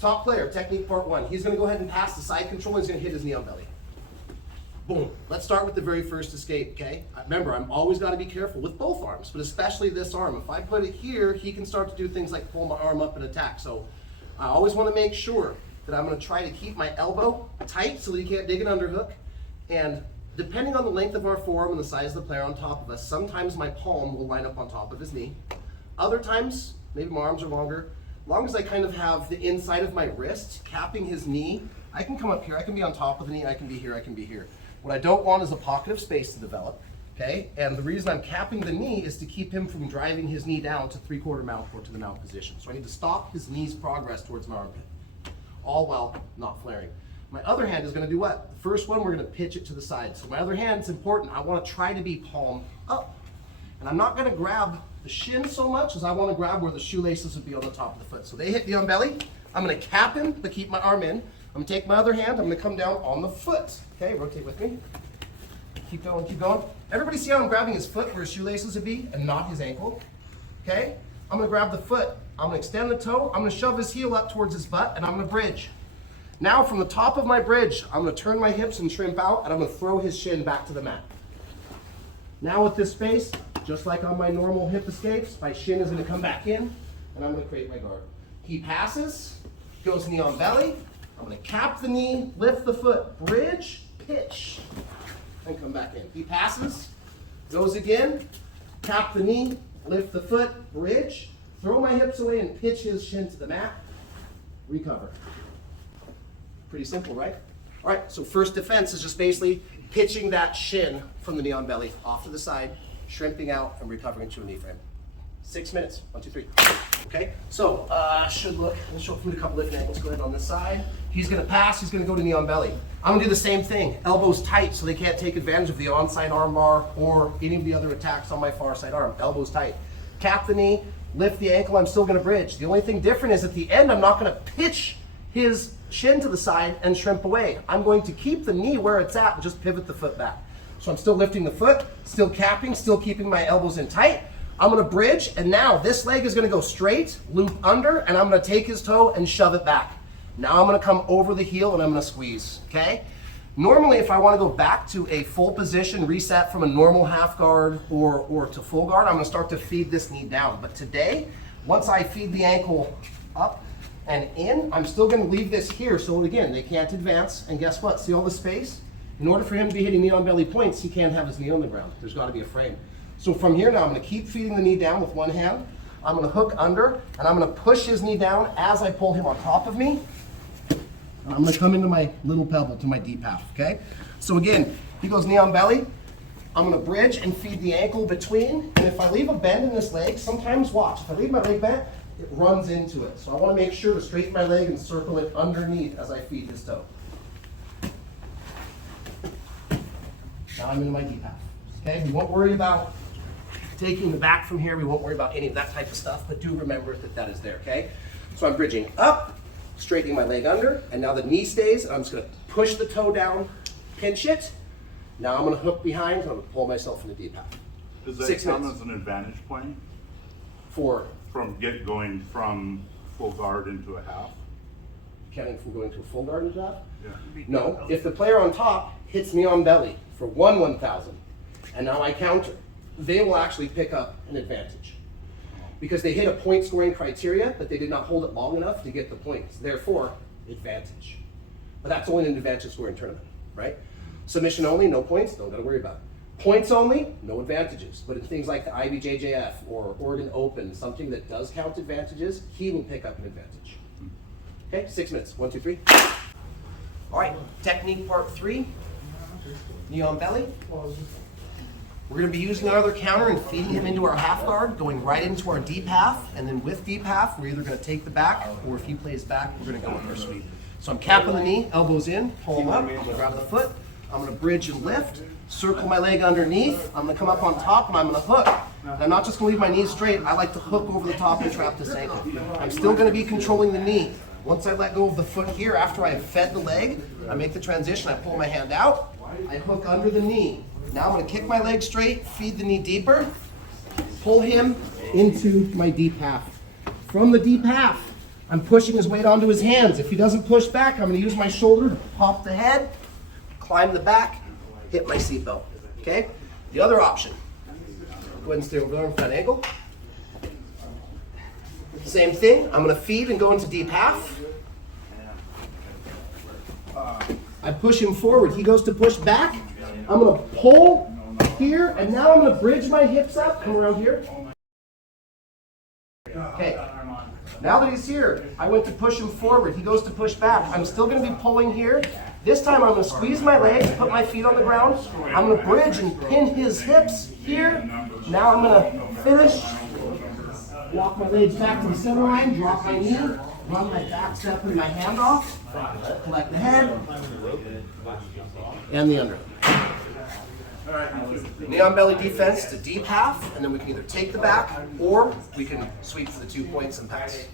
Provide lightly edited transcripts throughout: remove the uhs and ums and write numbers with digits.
Top player, technique part one. He's gonna go ahead and pass the side control, he's gonna hit his knee on belly. Boom. Let's start with the very first escape, okay? Remember, I'm always gotta be careful with both arms, but especially this arm. If I put it here, he can start to do things like pull my arm up and attack. So I always wanna make sure that I'm gonna try to keep my elbow tight so that he can't dig an underhook. And depending on the length of our forearm and the size of the player on top of us, sometimes my palm will line up on top of his knee. Other times, maybe my arms are longer. As long as I kind of have the inside of my wrist capping his knee, I can come up here, I can be on top of the knee, I can be here, I can be here. What I don't want is a pocket of space to develop, okay? And the reason I'm capping the knee is to keep him from driving his knee down to 3/4 mount or to the mount position. So I need to stop his knee's progress towards my armpit, all while not flaring. My other hand is gonna do what? The first one, we're gonna pitch it to the side. So my other hand is important. I wanna try to be palm up. And I'm not gonna grab the shin so much as I wanna grab where the shoelaces would be on the top of the foot. So they hit me on belly. I'm gonna cap him, but keep my arm in. I'm gonna take my other hand, I'm gonna come down on the foot. Okay, rotate with me. Keep going, keep going. Everybody see how I'm grabbing his foot where his shoelaces would be and not his ankle? Okay? I'm gonna grab the foot, I'm gonna extend the toe, I'm gonna shove his heel up towards his butt, and I'm gonna bridge. Now from the top of my bridge, I'm gonna turn my hips and shrimp out, and I'm gonna throw his shin back to the mat. Now with this space, just like on my normal hip escapes, my shin is gonna come back in, and I'm gonna create my guard. He passes, goes knee on belly, I'm gonna cap the knee, lift the foot, bridge, pitch, and come back in. He passes, goes again, cap the knee, lift the foot, bridge, throw my hips away and pitch his shin to the mat, recover. Pretty simple, right? All right, so first defense is just basically pitching that shin from the knee on belly off to the side, shrimping out and recovering into a knee frame. 6 minutes, 1, 2, 3. Okay, so should look, let's show a couple different angles. Go ahead on this side. He's gonna pass, he's gonna go to knee on belly. I'm gonna do the same thing. Elbows tight so they can't take advantage of the onside arm bar or any of the other attacks on my far side arm. Elbows tight. Cap the knee, lift the ankle, I'm still gonna bridge. The only thing different is at the end, I'm not gonna pitch his shin to the side and shrimp away. I'm going to keep the knee where it's at and just pivot the foot back. So I'm still lifting the foot, still capping, still keeping my elbows in tight. I'm gonna bridge, and now this leg is gonna go straight, loop under, and I'm gonna take his toe and shove it back. Now I'm gonna come over the heel and I'm gonna squeeze, okay? Normally, if I wanna go back to a full position, reset from a normal half guard or to full guard, I'm gonna start to feed this knee down. But today, once I feed the ankle up and in, I'm still gonna leave this here, so again, they can't advance, and guess what? See all the space? In order for him to be hitting knee on belly points, he can't have his knee on the ground. There's gotta be a frame. So from here now, I'm gonna keep feeding the knee down with one hand. I'm gonna hook under, and I'm gonna push his knee down as I pull him on top of me. And I'm gonna come into my little pebble to my deep half, okay? So again, he goes knee on belly. I'm gonna bridge and feed the ankle between. And if I leave a bend in this leg, sometimes watch, if I leave my leg bent, it runs into it. So I wanna make sure to straighten my leg and circle it underneath as I feed his toe. Now I'm into my deep half, okay? We won't worry about taking the back from here. We won't worry about any of that type of stuff, but do remember that that is there, okay? So I'm bridging up, straightening my leg under, and now the knee stays, and I'm just gonna push the toe down, pinch it. Now I'm gonna hook behind, I'm gonna pull myself into deep half. Does that 6 count minutes. as an advantage point? From Going from full guard into a half? counting from going to a full guard into half? Yeah. No, if the player on top hits me on belly for 1/1000, and now I counter, they will actually pick up an advantage. Because they hit a point scoring criteria, but they did not hold it long enough to get the points. Therefore, advantage. But that's only an advantage scoring tournament, right? Submission only, no points, don't gotta worry about it. Points only, no advantages. But in things like the IBJJF or Oregon Open, something that does count advantages, he will pick up an advantage. Okay, 6 minutes, 1, 2, 3. All right, technique part 3, knee on belly. We're gonna be using another counter and feeding him into our half guard, going right into our deep half, and then with deep half, we're either gonna take the back, or if he plays back, we're gonna go with our sweep. So I'm capping the knee, elbows in, pull him up, I'm gonna grab the foot, I'm gonna bridge and lift, circle my leg underneath, I'm gonna come up on top and I'm gonna hook. And I'm not just gonna leave my knees straight, I like to hook over the top and trap this ankle. I'm still gonna be controlling the knee. Once I let go of the foot here, after I have fed the leg, I make the transition, I pull my hand out, I hook under the knee. Now I'm gonna kick my leg straight, feed the knee deeper, pull him into my deep half. From the deep half, I'm pushing his weight onto his hands. If he doesn't push back, I'm gonna use my shoulder to pop the head, climb the back, hit my seatbelt, okay? The other option, go ahead and stay over there in front ankle. Same thing, I'm gonna feed and go into deep half. I push him forward, he goes to push back. I'm gonna pull here, and now I'm gonna bridge my hips up, come around here. Okay, now that he's here, I went to push him forward, he goes to push back. I'm still gonna be pulling here. This time I'm gonna squeeze my legs, put my feet on the ground. I'm gonna bridge and pin his hips here. Now I'm gonna finish. Walk my legs back to the center line, drop my knee, run my back step and my hand off, collect the head, and the under. Knee on belly defense to deep half, and then we can either take the back or we can sweep for the 2 points and pass.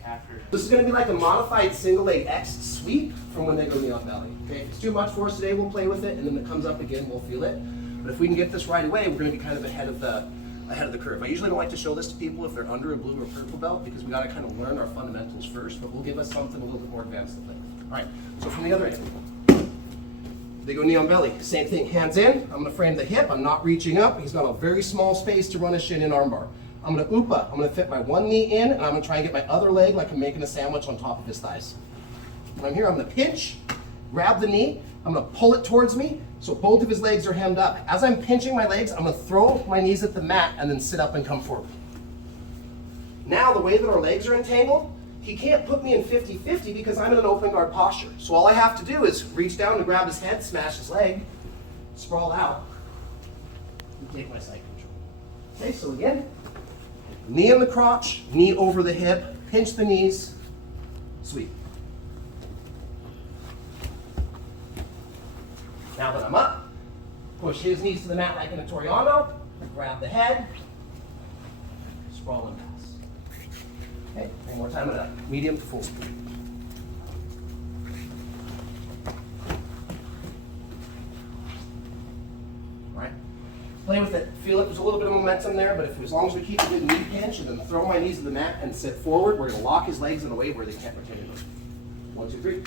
This is going to be like a modified single leg X sweep from when they go knee on belly. Okay, if it's too much for us today, we'll play with it, and then it comes up again, we'll feel it. But if we can get this right away, we're going to be kind of ahead of the curve. I usually don't like to show this to people if they're under a blue or purple belt because we got to kind of learn our fundamentals first, but we'll give us something a little bit more advanced to play with. All right, so from the other end. They go knee on belly, same thing, hands in, I'm gonna frame the hip, I'm not reaching up, he's got a very small space to run his shin in armbar. I'm gonna upa, I'm gonna fit my one knee in, and I'm gonna try and get my other leg like I'm making a sandwich on top of his thighs. When I'm here, I'm gonna pinch, grab the knee, I'm gonna pull it towards me, so both of his legs are hemmed up. As I'm pinching my legs, I'm gonna throw my knees at the mat and then sit up and come forward. Now, the way that our legs are entangled, he can't put me in 50-50 because I'm in an open guard posture. So all I have to do is reach down to grab his head, smash his leg, sprawl out, and take my side control. Okay, so again, knee in the crotch, knee over the hip, pinch the knees, sweep. Now that I'm up, push his knees to the mat like in a Toriano, grab the head, sprawl and pass. Okay, one more time at a medium to full speed. All right, play with it, feel it, there's a little bit of momentum there, but as long as we keep a good knee pinch and then throw my knees to the mat and sit forward, we're gonna lock his legs in a way where they can't retain it. 1, 2, 3.